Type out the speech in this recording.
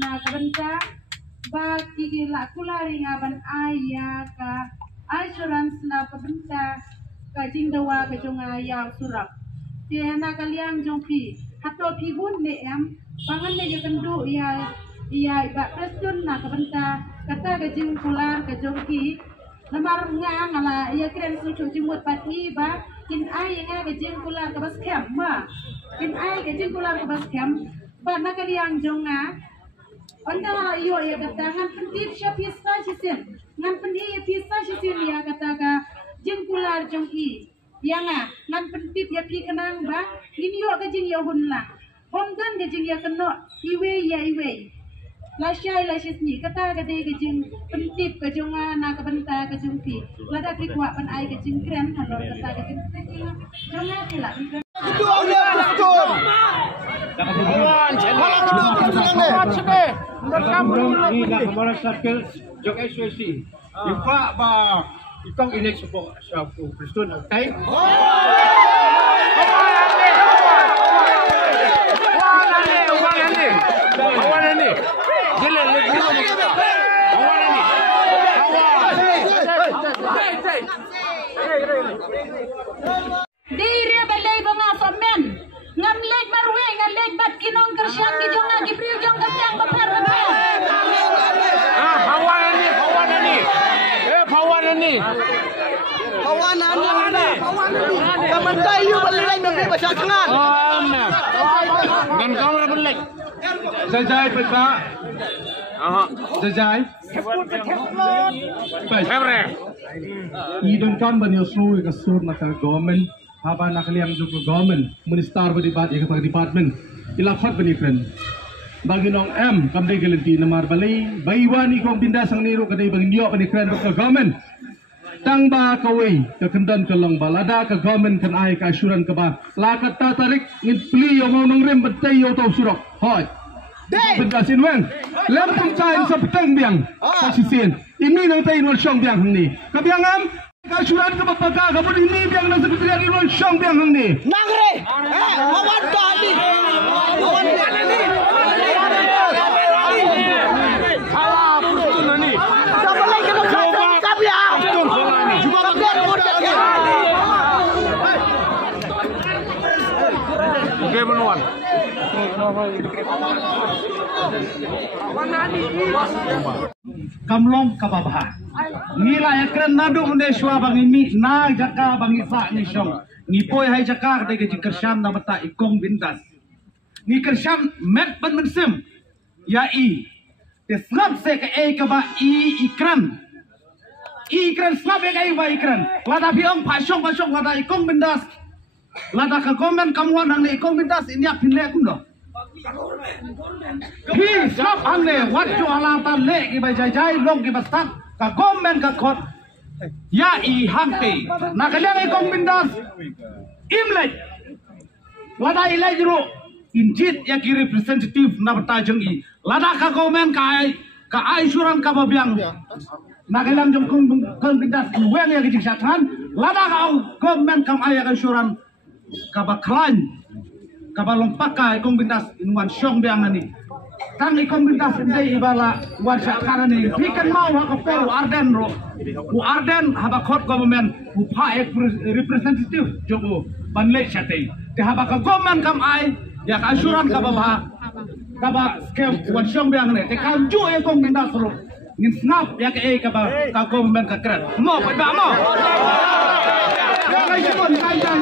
na kabanta ba kigila kulari nga ban aya ka insurance na kabanta ka jingdawa ka jonga yaw surap te na kaliang jongpi hato pi bun ne am pangan ne yakandu iya ba preston na kabanta kata ka jing kular ka jongpi namar nga ngala iya kren su jimut pati ba kin ai nga ka jing kular ka bas kem ma kin ai ka jing kular ka bas kem ba na kaliang jonga onda iyo ya kata ngan pentip siya pista sisin ngan pendi pista sisin ya kata ka jing kular jongpi ya nga ngan pentip ya pi kenang ba ini yo ka jing ya hunla hondan ka jing ya keno iwe la syai la sisni kata ka de ka jing pentip ka jonga na ka benta ka jongpi lada pi kwa pan ai ka jing kren halo kata ka jing jonga tila Itu dia betul. Kawan, ini dah kemarin circle jok SWC. Ipa ba itong inek support sa Kristen okay? Diri balay mga famen ngam leg marwe ngam leg bat kinong kersyang di jonga gibril jong kasyang baper Kamantai you balai memberi bahasa tangan. Dan kau balik. Jajai peta. Jajai. Fabre. Idon kan banyo suwi ka sur na ka government. Haba na kaliang juga government. Minister berdebat ya ka department. Ilafat bani friend. Bagi nong M kamde gelenti namar balai. Baiwani kong bindasang niru kadai bagi niyo bani friend ka government. Tang ba kaway kekendan kelong balada ke government kan ai ka asuran ke ba lakat ta tarik ngin pli yo nong rem betai yo to surok hoi bedasin wen lempung cain sa petang biang pasisin ini nang tai nol syong biang ni ka biang am ka asuran ke bapaka ka pun ini biang nang sekretariat nol syong biang ni Nangre. Awan to ali. Awan ni. hawa betul ni Siapa lagi kena sabi ah. okay menuan kamlong kababaha nila ekran nadu unde shwa bangimi na jaka bangisa ni shong ni poi hai jaka de ke kersham na bata ikong bindas ni kersham met ban mensim ya i te snap se ke e ka ba ikran snap e ka ikran lada biong pasong lada ikong bindas lada ka komen kamuan nang ikong bindas ini apinle kundo Hi snap angle wat jo ala ta le ki ba jai long ki bastak ka komen ka khot ya i hampe na kaliang ikong bindas imlek lada ilai jero injit ya ki representative na batajeng i lada ka komen ka ai suran ka babiang na kaliang jong kong bindas weng ya ki jatan lada ka komen kam ai ka suran ka baklan ka balong pakai ikong bindas inwan syong biang ani tang ikong bindas indai ibala wan syakara ni pikan mau ha kapol arden ro u arden haba khot government u pha ek representative jogo banle chate te haba ka government kam ai ya ka asuran ka ba skem wan syong biang ni te kam ju ikong bindas ro ngin snap ya ka ka government ka kran mo pa ba mo kai shibon kai jan